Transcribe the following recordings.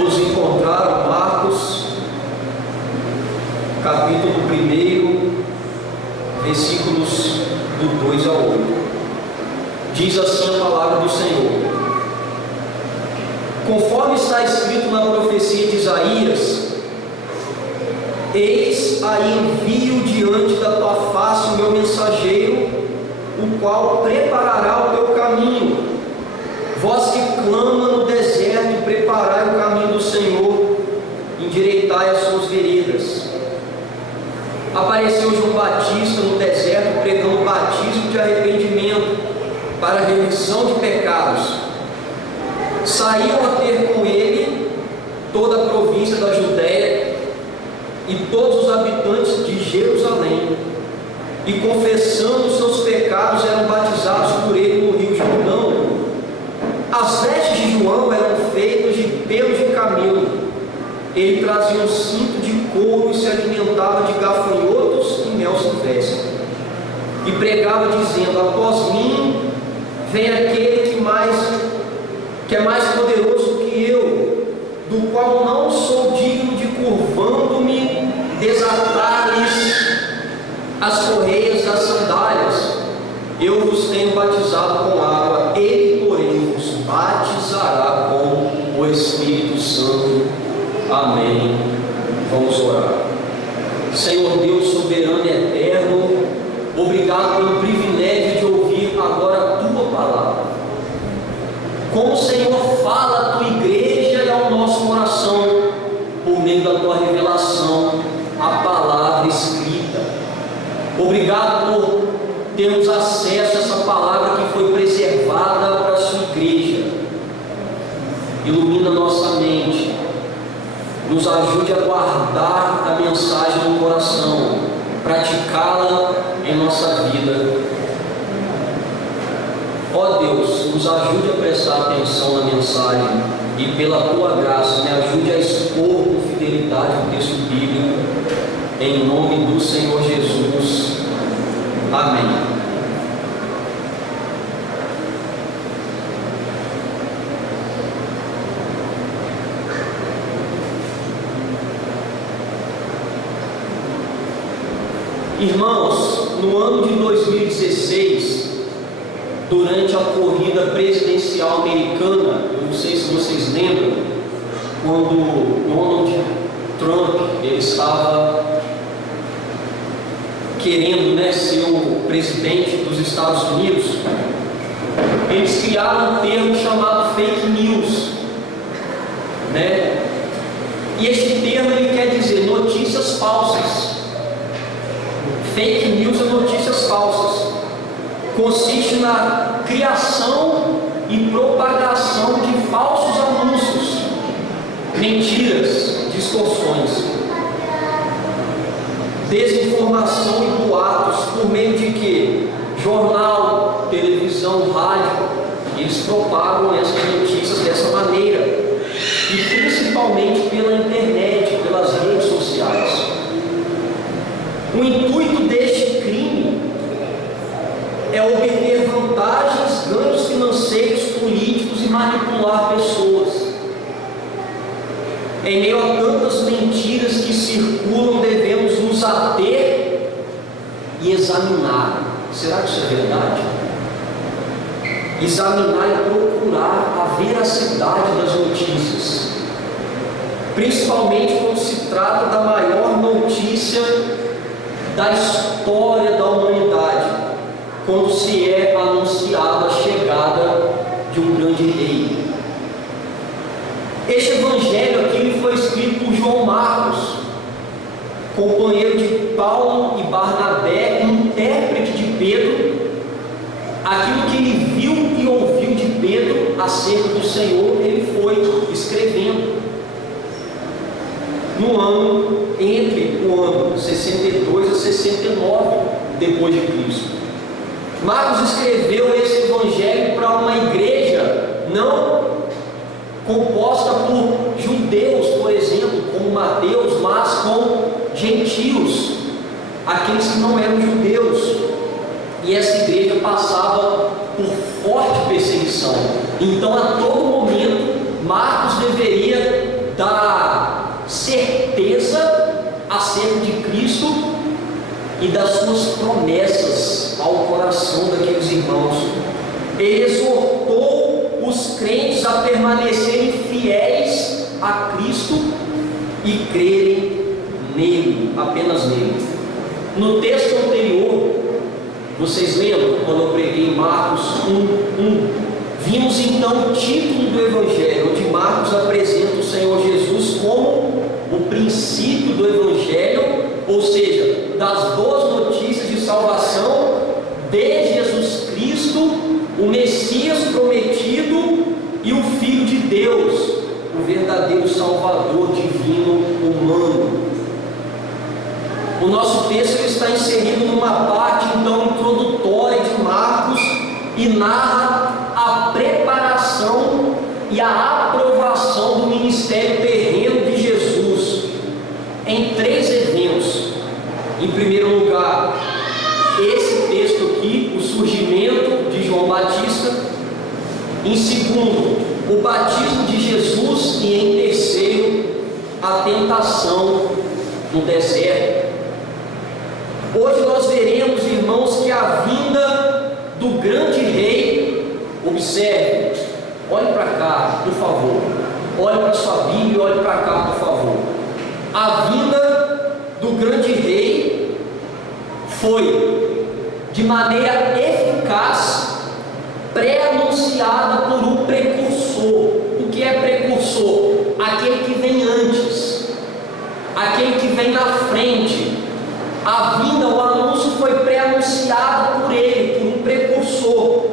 Todos encontraram Marcos, capítulo 1, versículos do 2 ao 8. Diz assim a palavra do Senhor: conforme está escrito na profecia de Isaías: eis aí envio diante da tua face o meu mensageiro, o qual preparará o teu caminho. Vós que clama no deserto, preparai o caminho do Senhor, endireitai as suas veredas. Apareceu João Batista no deserto, pregando batismo de arrependimento para a remissão de pecados. Saíram a ter com ele toda a província da Judéia e todos os habitantes de Jerusalém, e confessando seus pecados eram batizados por ele no rio Jordão. As vestes de João eram feitas de pelos de camelo. Ele trazia um cinto de couro e se alimentava de gafanhotos e mel silvestre. E pregava dizendo: após mim vem aquele que é mais poderoso que eu, do qual não sou digno de, curvando-me, desatar-lhes as correias das sandálias. Eu vos tenho batizado com água, ele, porém, vos batizará com o Espírito Santo. Amém. Vamos orar. Senhor Deus soberano e eterno, obrigado pelo privilégio de ouvir agora a tua palavra. Como o Senhor fala à tua igreja e ao nosso coração, por meio da tua revelação, a palavra escrita. Obrigado por termos acesso a essa palavra que foi preservada para a sua igreja. Ilumina nossa mente, nos ajude a guardar a mensagem no coração, praticá-la em nossa vida. Ó Deus, nos ajude a prestar atenção na mensagem e pela tua graça me ajude a expor com fidelidade o texto bíblico, em nome do Senhor Jesus. Amém. Irmãos, no ano de 2016, durante a corrida presidencial americana, eu não sei se vocês lembram, quando Donald Trump ele estava querendo ser o presidente dos Estados Unidos, eles criaram um termo chamado fake news, E este termo ele quer dizer notícias falsas. Fake news é notícias falsas. Consiste na criação e propagação de falsos anúncios, mentiras, distorções, desinformação e boatos, por meio de que? Jornal, televisão, rádio, eles propagam essas notícias dessa maneira, e principalmente pela internet, pelas redes sociais. O intuito deste crime é obter vantagens, ganhos financeiros, políticos e manipular pessoas. Em meio a tantas mentiras que circulam, devemos nos ater e examinar. Será que isso é verdade? Examinar e procurar a veracidade das notícias, principalmente quando se trata da maior notícia da história da humanidade, quando se é anunciada a chegada de um grande rei. Este evangelho aqui foi escrito por João Marcos, companheiro de Paulo e Barnabé, intérprete de Pedro. Aquilo que ele viu e ouviu de Pedro acerca do Senhor, ele foi escrevendo. No ano, entre o ano 62 a 69 depois de Cristo. Marcos escreveu esse evangelho para uma igreja não composta por judeus, por exemplo, como Mateus, mas com gentios, aqueles que não eram judeus. E essa igreja passava por forte perseguição. Então, a todo momento, Marcos deveria e das suas promessas ao coração daqueles irmãos. Ele exortou os crentes a permanecerem fiéis a Cristo e crerem nele, apenas nele. No texto anterior, vocês lembram quando eu preguei em Marcos 1:1? Vimos então o título do Evangelho, onde Marcos apresenta o Senhor Jesus como o princípio do Evangelho, ou seja, das boas notícias de salvação de Jesus Cristo, o Messias prometido e o Filho de Deus, o verdadeiro Salvador divino humano. O nosso texto está inserido numa parte então introdutória de Marcos e narra a preparação e a aprovação do ministério terreno de Jesus em 3 eventos. Em primeiro lugar, esse texto aqui, o surgimento de João Batista. Em segundo, o batismo de Jesus. E em terceiro, a tentação no deserto. Hoje nós veremos, irmãos, que a vinda do grande rei, observe, olhe para cá, por favor, olhe para sua Bíblia, olhe para cá, por favor. A vinda do grande rei foi, de maneira eficaz, pré-anunciada por um precursor. O que é precursor? Aquele que vem antes, aquele que vem na frente. A vinda, o anúncio foi pré-anunciado por ele, por um precursor,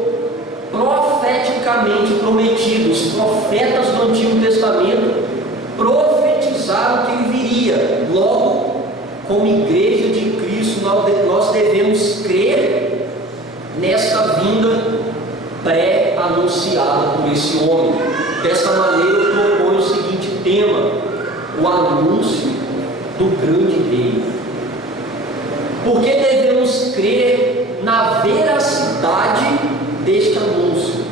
profeticamente prometido. Os profetas do Antigo Testamento profetizaram que ele viria. Logo, como igreja de Cristo, nós devemos crer nesta vinda pré-anunciada por esse homem. Desta maneira, eu proponho o seguinte tema: o anúncio do grande rei. Por que devemos crer na veracidade deste anúncio?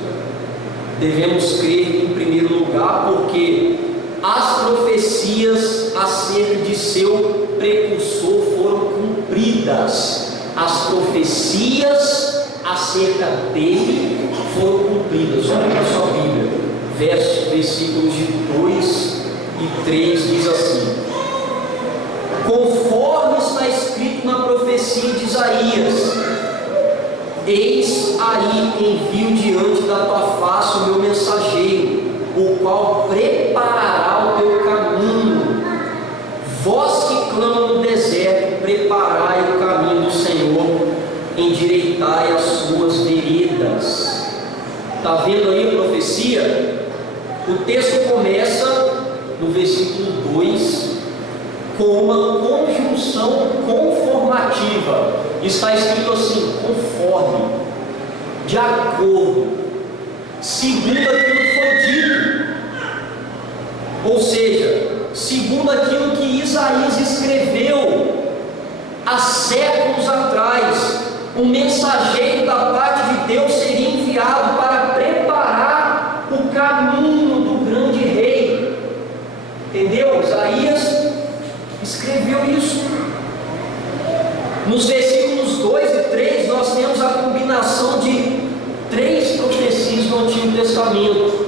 Devemos crer, em primeiro lugar, porque as profecias acerca de seu precursor foram cumpridas. As profecias acerca dele foram cumpridas. Olha para a sua Bíblia, versículos de 2 e 3 diz assim: conforme está escrito na profecia de Isaías: eis aí envio diante da tua face o meu mensageiro, o qual preparará o teu caminho. Vós que clamam no deserto, preparai o caminho do Senhor, endireitai as suas veredas. Está vendo aí a profecia? O texto começa no versículo 2 com uma conjunção conformativa. Está escrito assim: conforme, de acordo, segundo aquilo que foi dito. Ou seja, segundo aquilo que Isaías escreveu há séculos atrás, um mensageiro da parte de Deus seria enviado para preparar o caminho do grande rei. Entendeu? Isaías escreveu isso. Nos versículos 2 e 3 nós temos a combinação de 3 profecias do Antigo Testamento.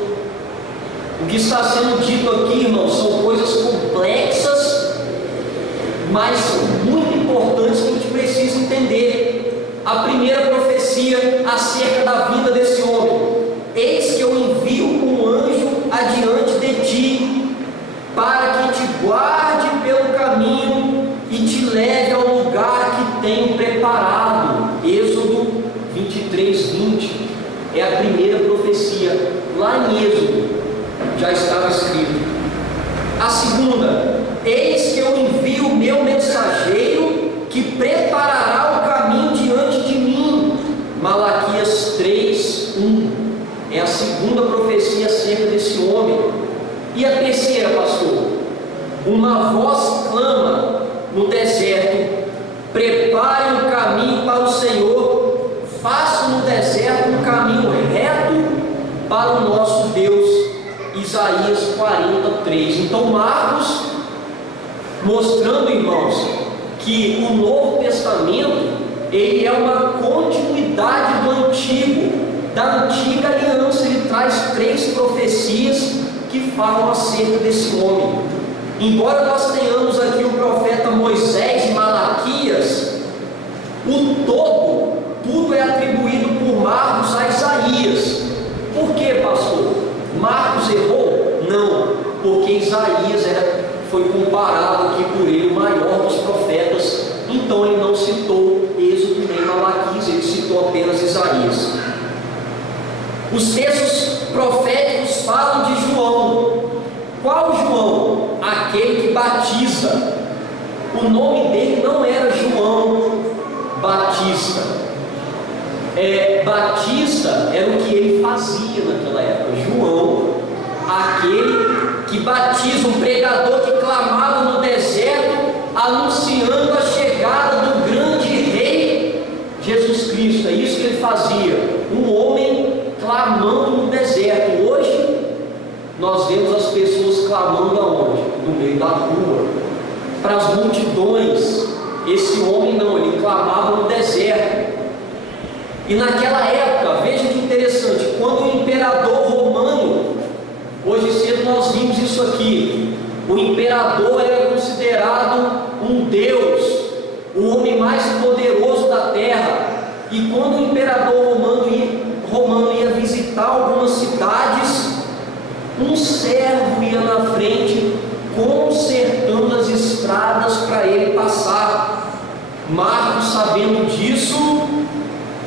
O que está sendo dito aqui, irmãos, são coisas complexas, mas muito importantes que a gente precisa entender. A primeira profecia acerca da vinda desse homem: eis que eu envio um anjo adiante de ti, para que te guarde pelo caminho e te leve ao lugar que tenho preparado. Êxodo 23:20 é a primeira profecia. Lá em Êxodo já estava escrito. A segunda: eis que eu envio o meu mensageiro, que preparará o caminho diante de mim. Malaquias 3:1 é a segunda profecia acerca desse homem. E a terceira, pastor? Uma voz clama no deserto: prepare o caminho para o Senhor, faça no deserto um caminho reto para o nosso Deus. Isaías 40:3. Então Marcos, mostrando, irmãos, que o Novo Testamento ele é uma continuidade do Antigo, da antiga aliança. Ele traz 3 profecias que falam acerca desse homem. Embora nós tenhamos aqui o profeta Moisés e Malaquias, tudo é atribuído por Marcos a Isaías. Por que, pastor? Marcos errou? Não, porque Isaías foi comparado aqui por ele, o maior dos profetas. Então ele não citou Êxodo nem Malaquias, ele citou apenas Isaías. Os textos proféticos falam de João. Qual João? Aquele que batiza. O nome dele não era João Batista. Batista era o que ele fazia naquela época. João, aquele que batiza, um pregador que clamava no deserto, anunciando a chegada do grande rei Jesus Cristo. É isso que ele fazia, um homem clamando no deserto. Hoje nós vemos as pessoas clamando aonde? No meio da rua, para as multidões. Esse homem não, ele clamava no deserto. E naquela época, veja que interessante, quando o imperador romano, hoje cedo nós vimos isso aqui, o imperador era considerado um deus, o homem mais poderoso da terra. E quando o imperador romano ia visitar algumas cidades, um servo ia na frente consertando as estradas para ele passar. Marcos, sabendo disso,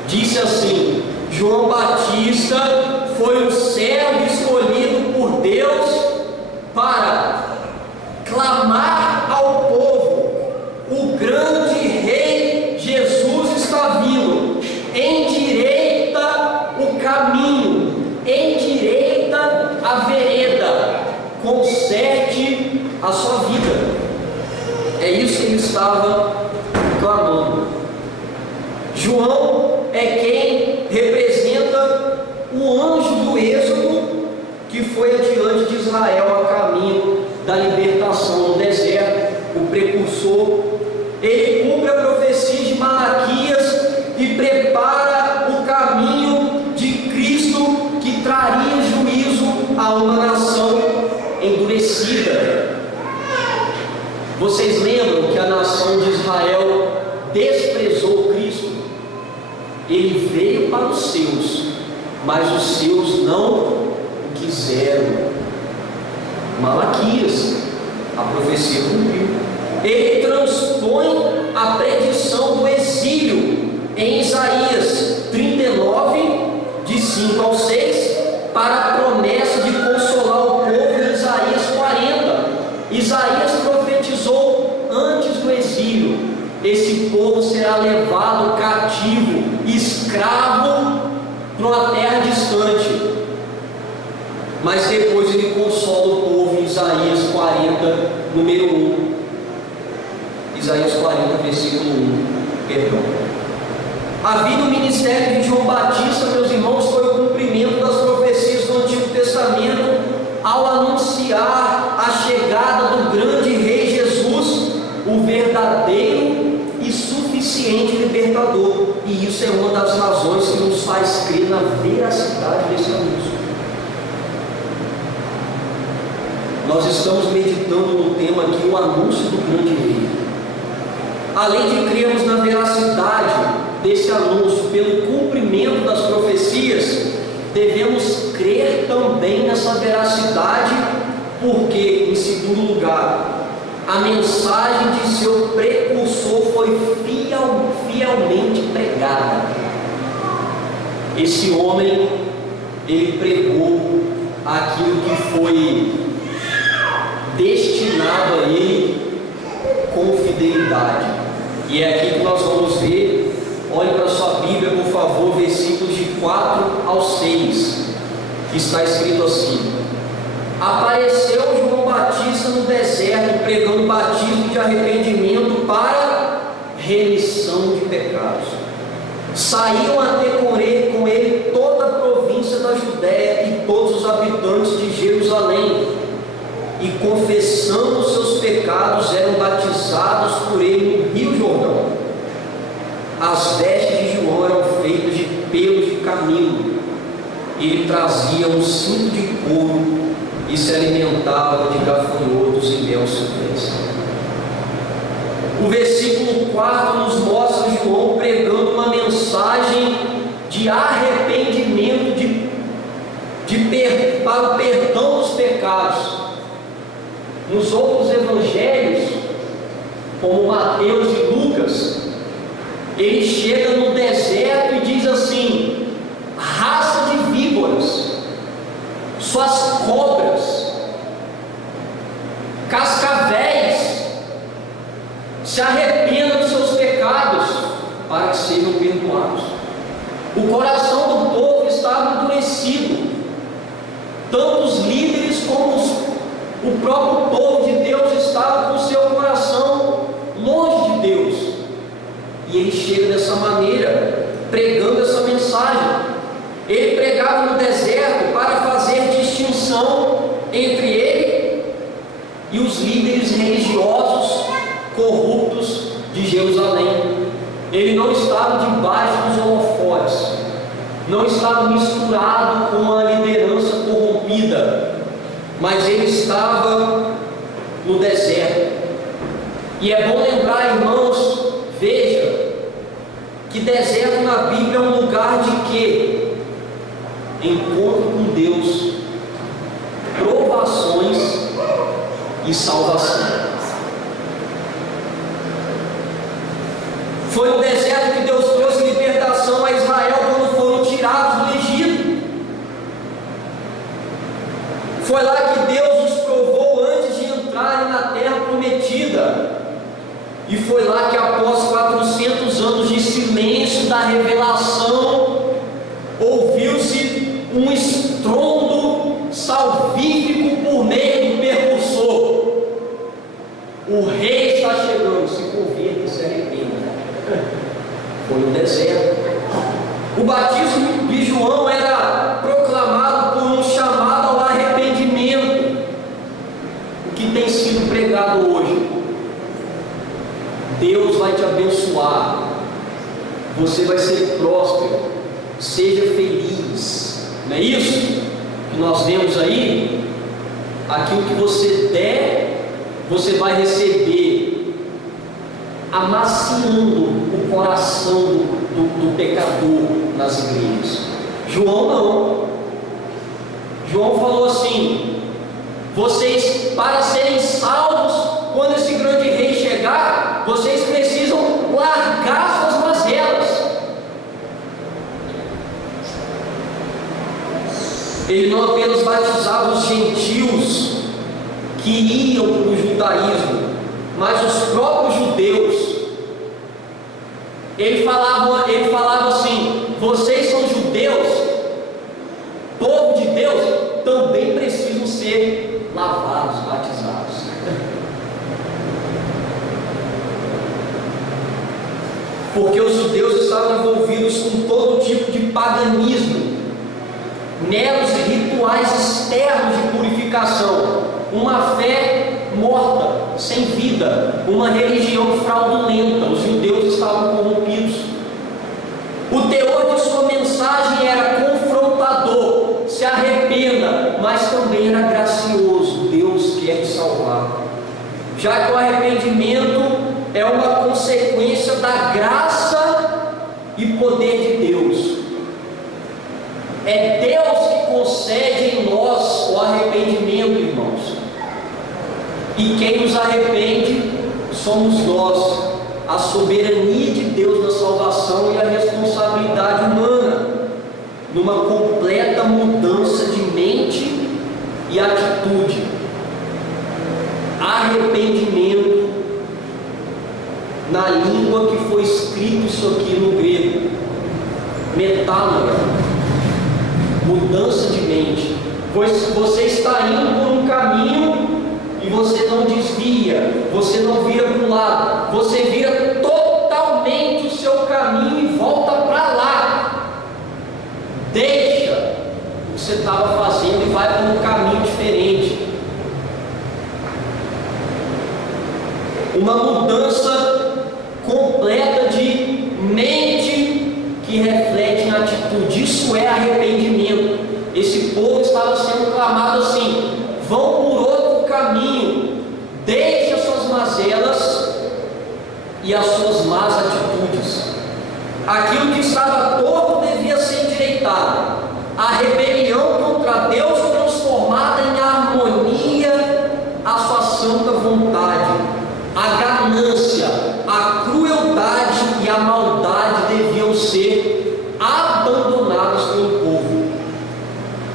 disse assim: João Batista foi um servo escolhido por Deus para clamar ao povo: o grande rei Jesus está vindo, endireita o caminho, endireita a vereda, conserte a sua vida. É isso que ele estava clamando. João é quem representa o anjo do Êxodo, que foi adiante de Israel a caminho da libertação no deserto, o precursor. Ele cumpre a profecia de Malaquias e prepara o caminho de Cristo, que traria juízo a uma nação endurecida. Vocês lembram que a nação de Israel desprezou Cristo? Ele veio para os seus, mas os seus não o quiseram. Malaquias, a profecia cumpriu. Ele transpõe a predição do exílio em Isaías 39, de 5 ao 6, para a promessa de consolar o povo em Isaías 40. Isaías profetizou antes do exílio: esse povo será levado cativo, escravo, para uma terra distante. Mas depois ele consola o povo em Isaías 40, número 1. Isaías 40, versículo 1. Perdão. A vida e o ministério de João Batista, meus irmãos, foi o cumprimento das profecias do Antigo Testamento, ao anunciar a chegada do grande rei Jesus, o verdadeiro e suficiente libertador. E isso é uma das razões que nos faz crer na veracidade desse anúncio. Nós estamos meditando no tema aqui, o anúncio do grande rei. Além de crermos na veracidade desse anúncio pelo cumprimento das profecias, devemos crer também nessa veracidade, porque, em segundo lugar, a mensagem de seu precursor foi fielmente pregada. Esse homem, ele pregou aquilo que foi destinado a ele com fidelidade. E é aqui que nós vamos ver. Olhe para a sua Bíblia, por favor, versículos de 4 ao 6, que está escrito assim: apareceu João Batista no deserto, pregando batismo de arrependimento para remissão de pecados. Saíam a ter com ele toda a província da Judéia e todos os habitantes de Jerusalém. e, confessando os seus pecados, eram batizados por ele no Rio Jordão. As vestes de João eram feitas de pelos de camelo. Ele trazia um cinto de couro e se alimentava de gafanhotos e mel silvestre. O versículo 4 nos mostra João pregando uma mensagem de arrependimento, para o perdão dos pecados. Nos outros evangelhos, como Mateus e Lucas, ele chega no deserto e diz assim: raça de víboras, suas cobras, cascavéis, se arrependam dos seus pecados para que sejam perdoados. O coração do povo estava endurecido. Tanto os líderes como o próprio povo de Deus estava com o seu coração longe de Deus. E ele chega dessa maneira, pregando essa mensagem. Ele pregava no deserto para fazer distinção entre ele e os líderes religiosos corruptos de Jerusalém. Ele não estava debaixo dos holofotes, não estava misturado com a liderança corrompida, mas ele estava no deserto. E é bom lembrar, irmãos, veja que deserto na Bíblia é um lugar de quê? Encontro com Deus, provações e salvação. Foi no deserto que Deus trouxe libertação a Israel quando foram tirados do Egito. Foi lá que Deus os provou antes de entrarem na terra prometida. E foi lá que, após 400 anos de silêncio da revelação, ouviu-se um estrondo salvífico por meio do percursor: o rei está chegando, se converta e se arrependa. Foi no deserto. O batismo de João era proclamado por um chamado ao arrependimento, o que tem sido pregado hoje. Deus vai te abençoar, você vai ser próspero, seja feliz. Não é isso que nós vemos aí? Aquilo que você der, você vai receber, amaciando o coração do pecador nas igrejas. João não. João falou assim: vocês, para serem salvos, quando esse grande rei chegar, vocês precisam largar suas mazelas. Ele não apenas batizava os gentios que iam para o judaísmo, mas os próprios judeus. Ele falava assim: vocês são judeus, povo de Deus, também precisam ser lavados, batizados. Porque os judeus estavam envolvidos com todo tipo de paganismo, meros rituais externos de purificação, uma fé morta, sem vida, uma religião fraudulenta. Os judeus estavam corrompidos. O teor de sua mensagem era confrontador: se arrependa, mas também era gracioso: Deus quer te salvar. Já que o arrependimento é uma consequência da graça e poder de Deus. É Deus que concede em nós o arrependimento, irmãos. E quem nos arrepende somos nós. A soberania de Deus na salvação e a responsabilidade humana numa completa mudança de mente e atitude. Arrependimento, na língua que foi escrito isso aqui no grego, metanoia, mudança de mente. Pois você está indo por um caminho e você não desvia, você não vira para o lado, você vira totalmente o seu caminho e volta para lá. Deixa o que você estava fazendo e vai para um caminho diferente. uma mudança completa de mente que reflete em atitude. Isso é arrependimento. Esse povo estava sendo clamado assim: vão por outro caminho, deixe as suas mazelas e as suas más atitudes. Aquilo que estava torto devia ser endireitado. A rebelião contra Deus transformada em harmonia à sua santa vontade. A ganância, a crueldade e a maldade deviam ser abandonadas pelo povo.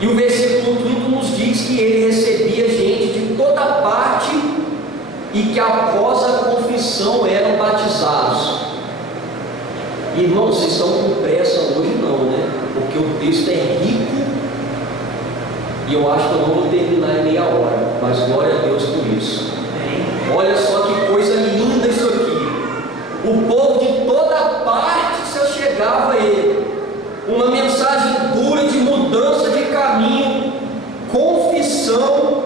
E o versículo 30 nos diz que ele recebia gente de toda parte e que após a confissão eram batizados. Irmãos, vocês estão com pressa hoje não, né? Porque o texto é rico e eu acho que eu não vou terminar em meia hora, mas glória a Deus por isso. Olha só que coisa linda isso aqui. O povo de toda parte se achegava a ele. Uma mensagem dura de mudança de caminho, confissão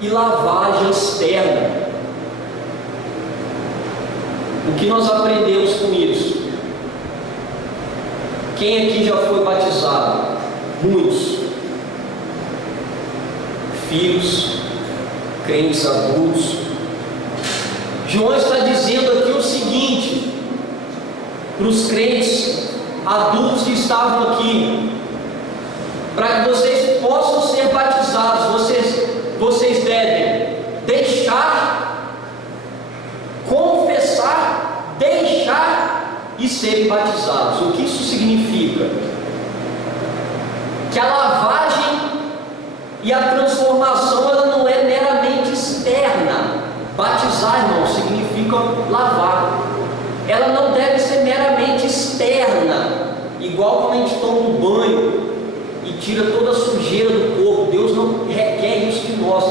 e lavagem externa. O que nós aprendemos com isso? Quem aqui já foi batizado? Muitos. Filhos, crentes adultos. João está dizendo aqui o seguinte para os crentes adultos que estavam aqui: para que vocês possam ser batizados, vocês devem deixar, confessar, deixar e serem batizados. O que isso significa? Que a lavagem e a transformação ela não é meramente externa. Batizar, irmão, significa lavar. Ela não deve ser meramente externa, igual quando a gente toma um banho e tira toda a sujeira do corpo. Deus não requer isso de nós.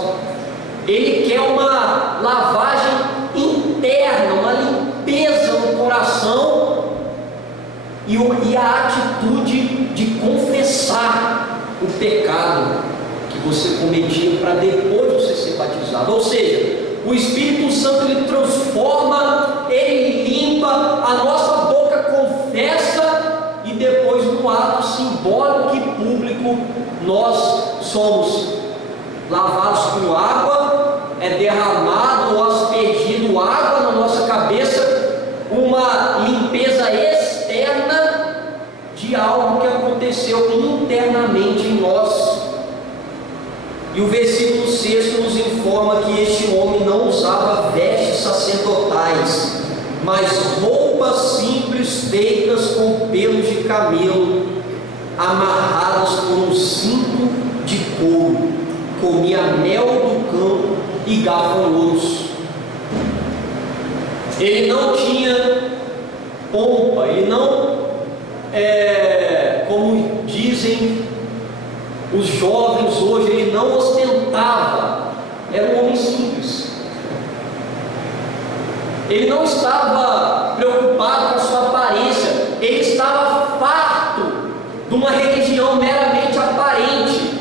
Ele quer uma lavagem interna, uma limpeza no coração e a atitude de confessar o pecado que você cometia para depois você ser batizado. Ou seja, o Espírito Santo ele transforma, ele limpa, a nossa boca confessa e depois no ato simbólico e público nós somos lavados com água, é derramado ou aspergido água na nossa cabeça, uma limpeza externa de algo que aconteceu internamente em nós. E o versículo 6 nos informa que este homem não usava vestes sacerdotais, mas roupas simples feitas com pelos de camelo, amarradas por um cinto de couro. Comia mel do campo e gafanhotos. Ele não tinha pompa, ele não, como dizem os jovens hoje, ele não ostentava, era um homem simples. Ele não estava preocupado com a sua aparência, ele estava farto de uma religião meramente aparente.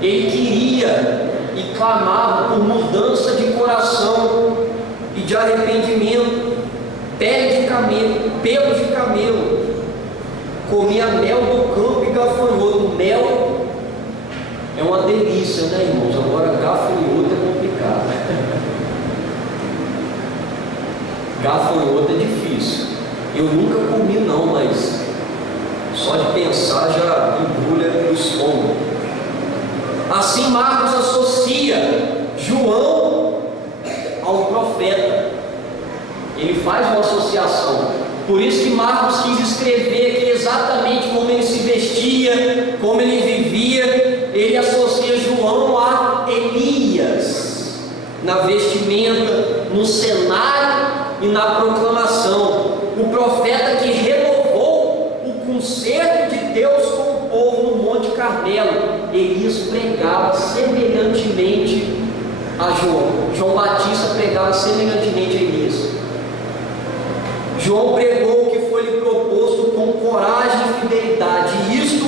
Ele queria e clamava por mudança de coração e de arrependimento. Pele de camelo, pelo de camelo, comia mel do campo e gafanhoto. Mel é uma delícia, né, irmãos? Agora gafanhoto é complicado. Gafanhoto é difícil. Eu nunca comi não, mas só de pensar já embrulha o estômago. Assim Marcos associa João ao profeta. Ele faz uma associação. Por isso que Marcos quis escrever aqui exatamente como ele se vestia, como ele vivia. Ele associa João a Elias, na vestimenta, no cenário e na proclamação. O profeta que renovou o concerto de Deus com o povo no Monte Carmelo. Elias pregava semelhantemente a João. João Batista pregava semelhantemente a Elias. João pregou o que foi lhe proposto com coragem e fidelidade, e isto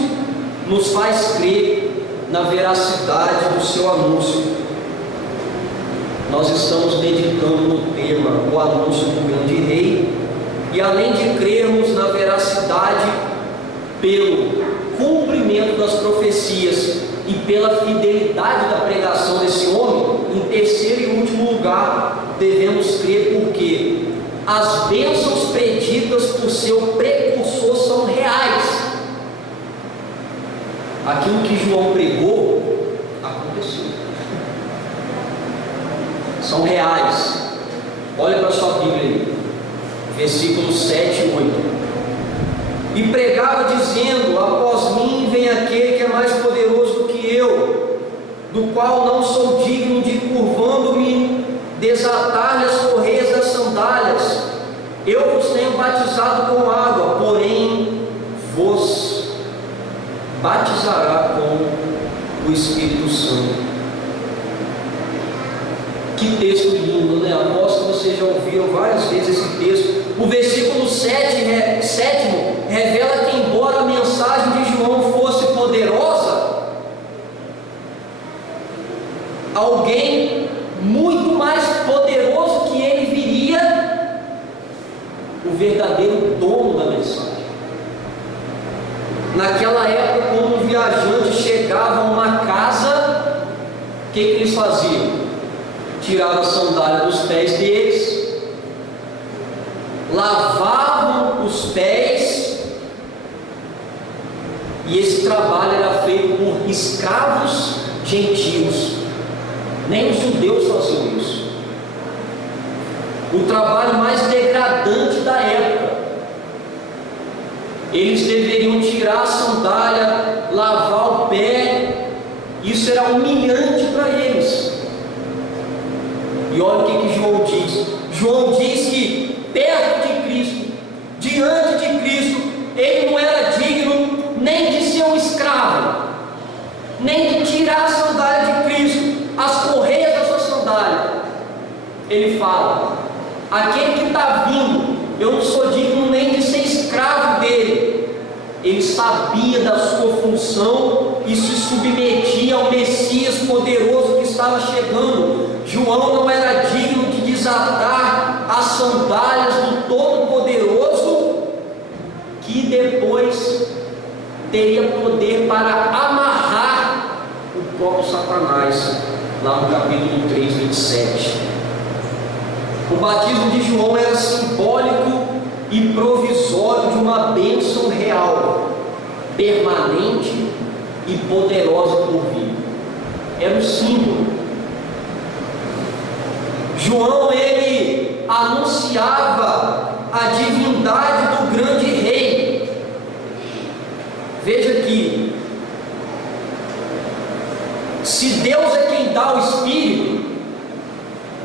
nos faz crer na veracidade do seu anúncio. nós estamos meditando no tema o anúncio do grande rei, e além de crermos na veracidade pelo cumprimento das profecias e pela fidelidade da pregação desse homem, em terceiro e último lugar, devemos crer porque as bênçãos preditas por seu precursor são reais. Aquilo que João pregou aconteceu. São reais. Olha para a sua Bíblia aí, versículos 7 e 8. E pregava dizendo: após mim vem aquele que é mais poderoso do que eu, do qual não sou digno de, curvando-me, desatar-lhe as correias das sandálias. Eu vos tenho batizado com água, porém vos batizará com o Espírito Santo. Que texto lindo, né? Aposto que vocês já ouviram várias vezes esse texto. O versículo 7 revela que, embora a mensagem de João fosse poderosa, alguém muito mais poderoso que ele viria, o verdadeiro dono da mensagem. Naquela época, quando um viajante chegava a uma casa, o que eles faziam? Tiravam a sandália dos pés deles, lavavam os pés, e esse trabalho era feito por escravos gentios. Nem os judeus faziam isso. O trabalho mais degradante da época. Eles deveriam tirar a sandália, lavar o pé. Isso era humilhante para eles. E olha o que João diz. João diz que perto de Cristo, diante de Cristo, ele não era digno nem de ser um escravo, nem de tirar a sandália de Cristo, as correias da sua sandália. Ele fala: aquele que está vindo, eu não sou digno nem de ser escravo dele. Ele sabia da sua função e se submetia ao Messias poderoso que estava chegando. João não era digno de desatar as sandálias do Todo-Poderoso, que depois teria poder para amarrar o próprio Satanás, lá no capítulo 3, 27. O batismo de João era simbólico e provisório de uma bênção real, permanente e poderosa por vir. Era um símbolo. João, ele anunciava a divindade do grande rei. Veja aqui, se Deus é quem dá o Espírito,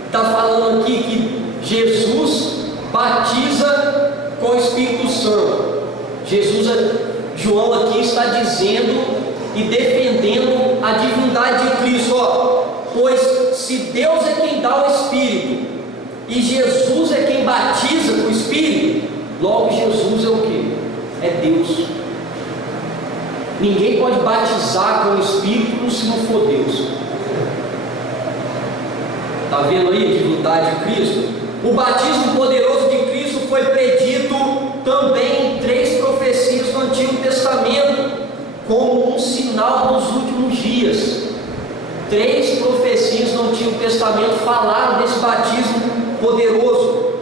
está falando aqui que Jesus batiza com o Espírito Santo. João aqui está dizendo e defendendo a divindade de Cristo, pois se Deus é quem dá o Espírito e Jesus é quem batiza com o Espírito, logo Jesus é o que? É Deus. Ninguém pode batizar com o Espírito se não for Deus. Está vendo aí a divindade de Cristo? O batismo poderoso de Cristo foi predito também em 3 profecias do Antigo Testamento, como um sinal dos últimos dias. 3 profecias do Antigo Testamento falaram desse batismo poderoso.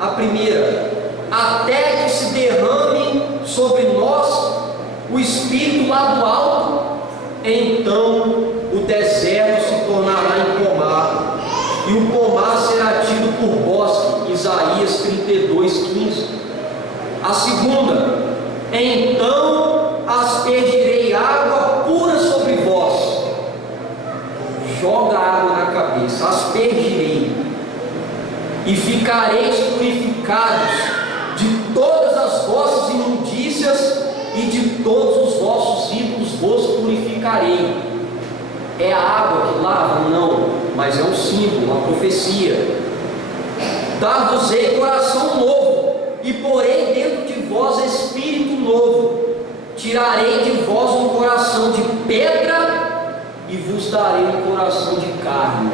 A primeira: até que se derrame sobre nós o Espírito lá do alto, então o deserto se tornará em pomar, e o pomar será tido por bosque. Isaías 32:15. A segunda: então aspergirei água pura sobre vós. Joga água na cabeça, aspergirei, e ficareis purificados de todas as vossas imundícias, e de todos os vossos ídolos vos purificarei. É a água que lava? Não, mas é um símbolo, uma profecia. Dar-vos-ei coração novo, e porei dentro de vós espírito novo. Tirarei de vós um coração de pedra, e vos darei um coração de carne.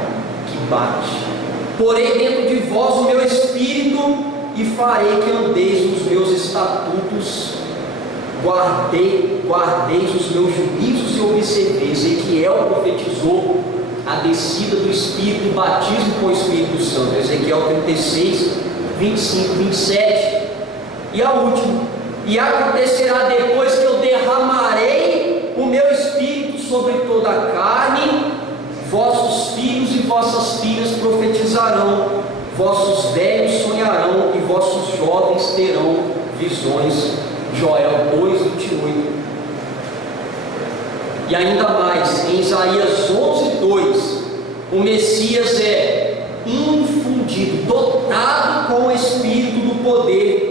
Que bate. Porei dentro de vós o meu espírito e farei que andeis nos meus estatutos, guardeis os meus juízos e observeis. Ezequiel profetizou a descida do Espírito, o batismo com o Espírito Santo. Ezequiel 36, 25, 27. E a última: e acontecerá depois que eu derramarei o meu Espírito sobre toda a carne, vossos filhos e vossas filhas profetizarão, vossos velhos sonharão e vossos jovens terão visões. Joel 2:28. E ainda mais, em Isaías 11:2, o Messias é infundido, dotado com o Espírito do poder,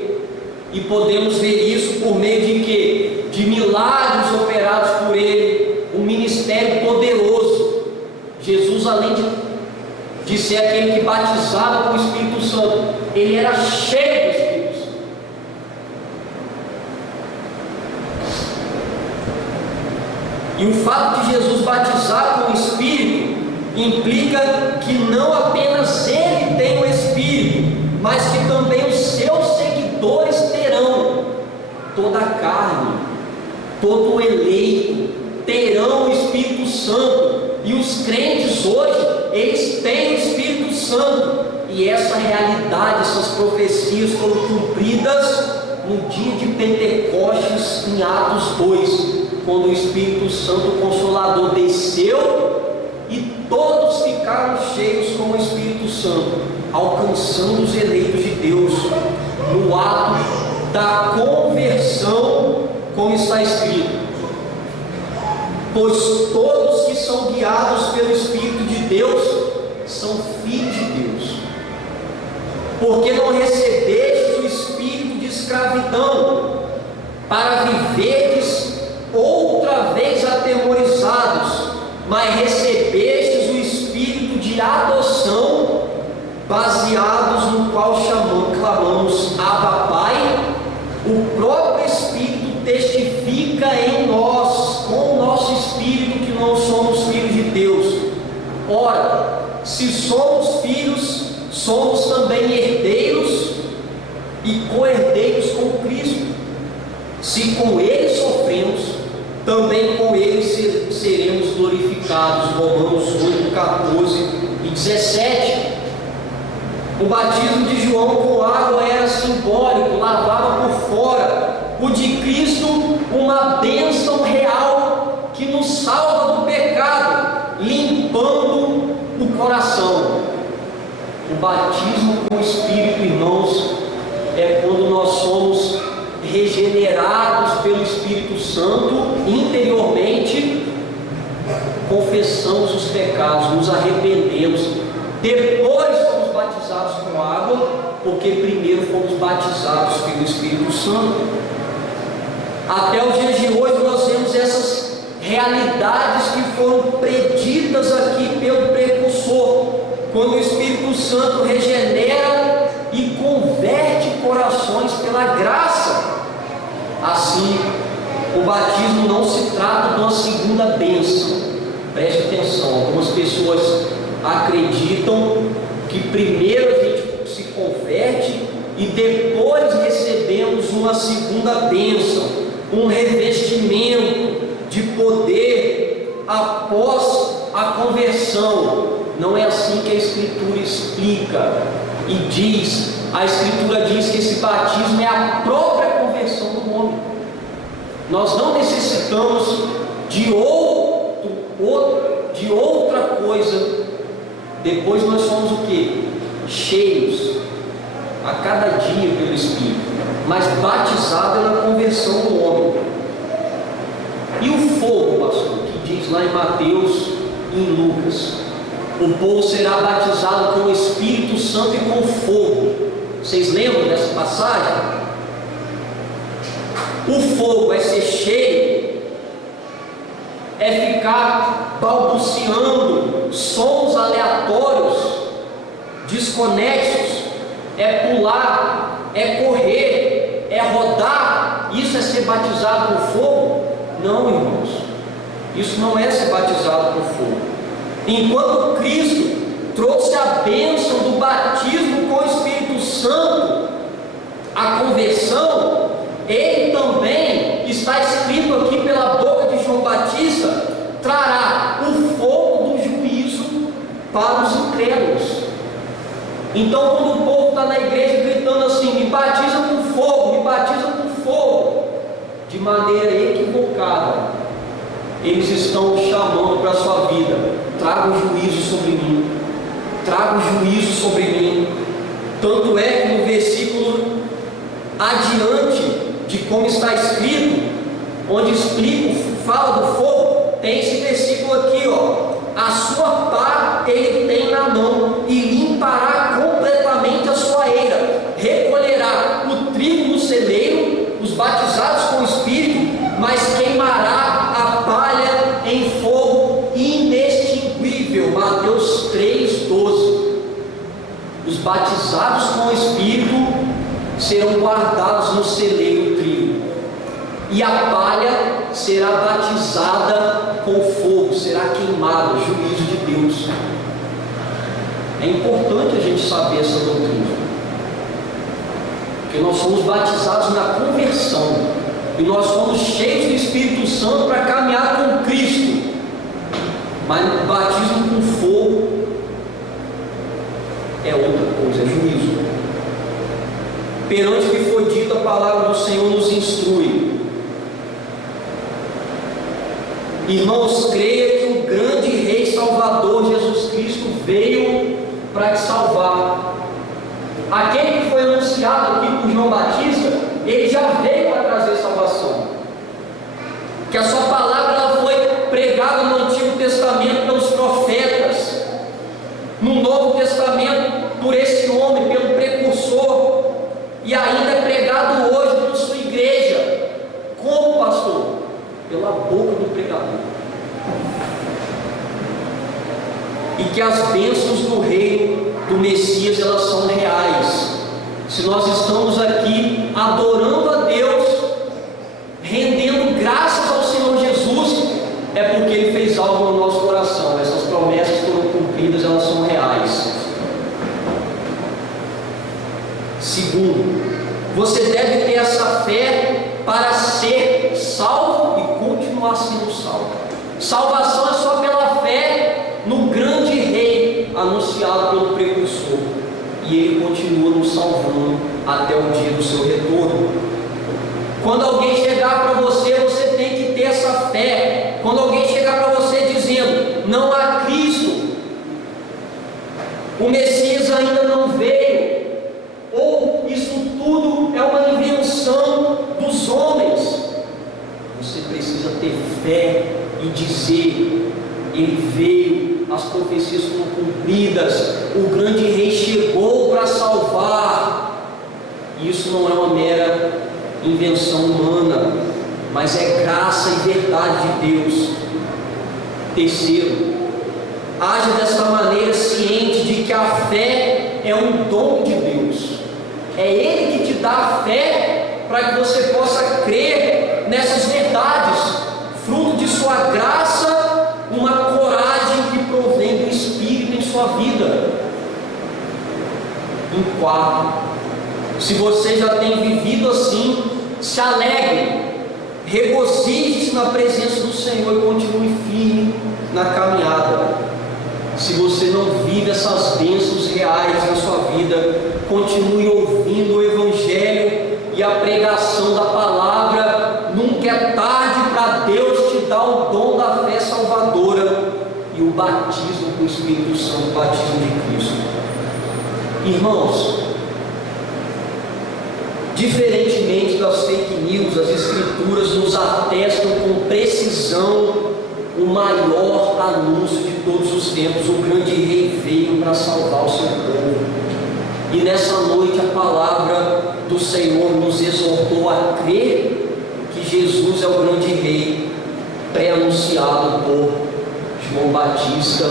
e podemos ver isso por meio de quê? De milagres operados por ele, um ministério poderoso. Jesus, além de ser aquele que batizava com o Espírito Santo, ele era cheio do Espírito Santo. E o fato de Jesus batizar com o Espírito implica que não apenas ele tem o Espírito, mas que também os seus seguidores terão. Toda a carne, todo o eleito terão o Espírito Santo. E os crentes hoje, eles têm o Espírito Santo. E essa realidade, essas profecias foram cumpridas no dia de Pentecostes, em Atos 2, quando o Espírito Santo Consolador desceu e todos ficaram cheios com o Espírito Santo, alcançando os eleitos de Deus no ato da conversão, como está escrito: pois todos que são guiados pelo Espírito de Deus são filhos de Deus. Porque não recebestes o espírito de escravidão, para viverdes outra vez atemorizados, mas recebestes o espírito de adoção, baseados no qual clamamos Abba Pai. O próprio Espírito testifica em nós, com o nosso espírito, que nós somos filhos de Deus. Ora, se somos filhos, somos também herdeiros e co-herdeiros com Cristo. Se com Ele sofremos, também com Ele seremos glorificados. Romanos 8, 14 e 17. O batismo de João com água era simbólico, lavava por fora. O de Cristo, uma bênção real que nos salva do pecado, limpando o coração. O batismo com o Espírito, irmãos, é quando nós somos regenerados pelo Espírito Santo interiormente, confessamos os pecados, nos arrependemos, depois somos batizados com água, porque primeiro fomos batizados pelo Espírito Santo. Até os dias de hoje nós vemos essas realidades que foram preditas aqui pelo precursor, quando o Espírito Santo regenera e converte corações pela graça. Assim, o batismo não se trata de uma segunda bênção. Preste atenção, algumas pessoas acreditam que primeiro a gente se converte e depois recebemos uma segunda bênção, um revestimento de poder após a conversão. Não é assim que a Escritura explica e diz. A Escritura diz que esse batismo é a própria conversão do homem. Nós não necessitamos de outra coisa. Depois nós somos o quê? Cheios a cada dia pelo Espírito, mas batizado é na conversão do homem. E o fogo, pastor, que diz lá em Mateus e em Lucas: o povo será batizado com o Espírito Santo e com fogo. Vocês lembram dessa passagem? O fogo é ser cheio, é ficar balbuciando sons aleatórios, desconexos, é pular, é correr, é rodar. Isso é ser batizado com fogo? Não, irmãos, isso não é ser batizado com fogo. Enquanto Cristo trouxe a bênção do batismo com o Espírito Santo, a conversão, ele também, está escrito aqui pela boca de João Batista, trará o fogo do juízo para os incrédulos. Então, quando o povo está na igreja gritando assim: me batiza com fogo, me batiza com fogo, de maneira equivocada, eles estão chamando para a sua vida: traga o juízo sobre mim, traga o juízo sobre mim. Tanto é que no versículo adiante de como está escrito, onde explica, fala do fogo, tem esse versículo aqui, ó: a sua pá ele tem na mão e limpará completamente a sua eira, recolherá o trigo no celeiro, os batizados com o Espírito, mas queimará a palha em fogo inextinguível. Mateus 3,12. Os batizados com o Espírito serão guardados no celeiro trigo, e a palha será batizada com fogo, será queimada, juízo de Deus. É importante a gente saber essa doutrina, porque nós somos batizados na conversão, e nós somos cheios do Espírito Santo para caminhar com Cristo, mas o batismo com fogo é outra coisa, é juízo. Perante o que foi dito, a palavra do Senhor nos instrui. Irmãos, creia que o grande Rei Salvador Jesus Cristo veio para te salvar. Aquele que foi anunciado aqui por João Batista, ele já veio para trazer salvação. Que a sua palavra ela foi pregada no Antigo Testamento pelos profetas, no Novo Testamento por esse homem, pelo precursor, e ainda é pregado hoje por sua igreja. Como, pastor? Pela boca do pregador. E que as bênçãos do reino do Messias, elas são reais. Se nós estamos aqui adorando a Deus, rendendo graças ao Senhor Jesus, é porque Ele fez algo no nosso coração. Essas promessas foram cumpridas, elas são reais. Segundo, você deve ter essa fé para ser salvo e continuar sendo salvo. Salvação é só pela fé no grande Rei anunciado pelo precursor, e Ele continua nos salvando até o dia do seu retorno. Quando alguém chegar para você, você tem que ter essa fé. Quando alguém chegar para você dizendo: não há Cristo, o Messias ainda não veio, ou isso tudo é uma invenção dos homens, você precisa ter fé e dizer: Ele veio, as profecias foram cumpridas, o grande Rei chegou para salvar. Isso não é uma mera invenção humana, mas é graça e verdade de Deus. Terceiro, haja dessa maneira ciente de que a fé é um dom de Deus. É Ele que te dá a fé para que você possa crer nessas verdades, fruto de sua graça, uma coragem que provém do Espírito em sua vida. Em quarto, se você já tem vivido assim, se alegre, regozije-se na presença do Senhor e continue firme na caminhada. Se você não vive essas bênçãos reais na sua vida, continue ouvindo o Evangelho e a pregação da palavra. Nunca é tarde para Deus te dar o dom da fé salvadora e o batismo com o Espírito Santo, o batismo de Cristo. Irmãos, diferentemente das fake news, as Escrituras nos atestam com precisão o maior anúncio de todos os tempos: o grande Rei veio para salvar o seu povo. E nessa noite a palavra do Senhor nos exortou a crer que Jesus é o grande Rei, pré-anunciado por João Batista.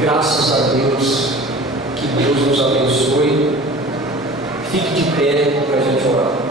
Graças a Deus, que Deus nos abençoe. Fique de pé para a gente orar.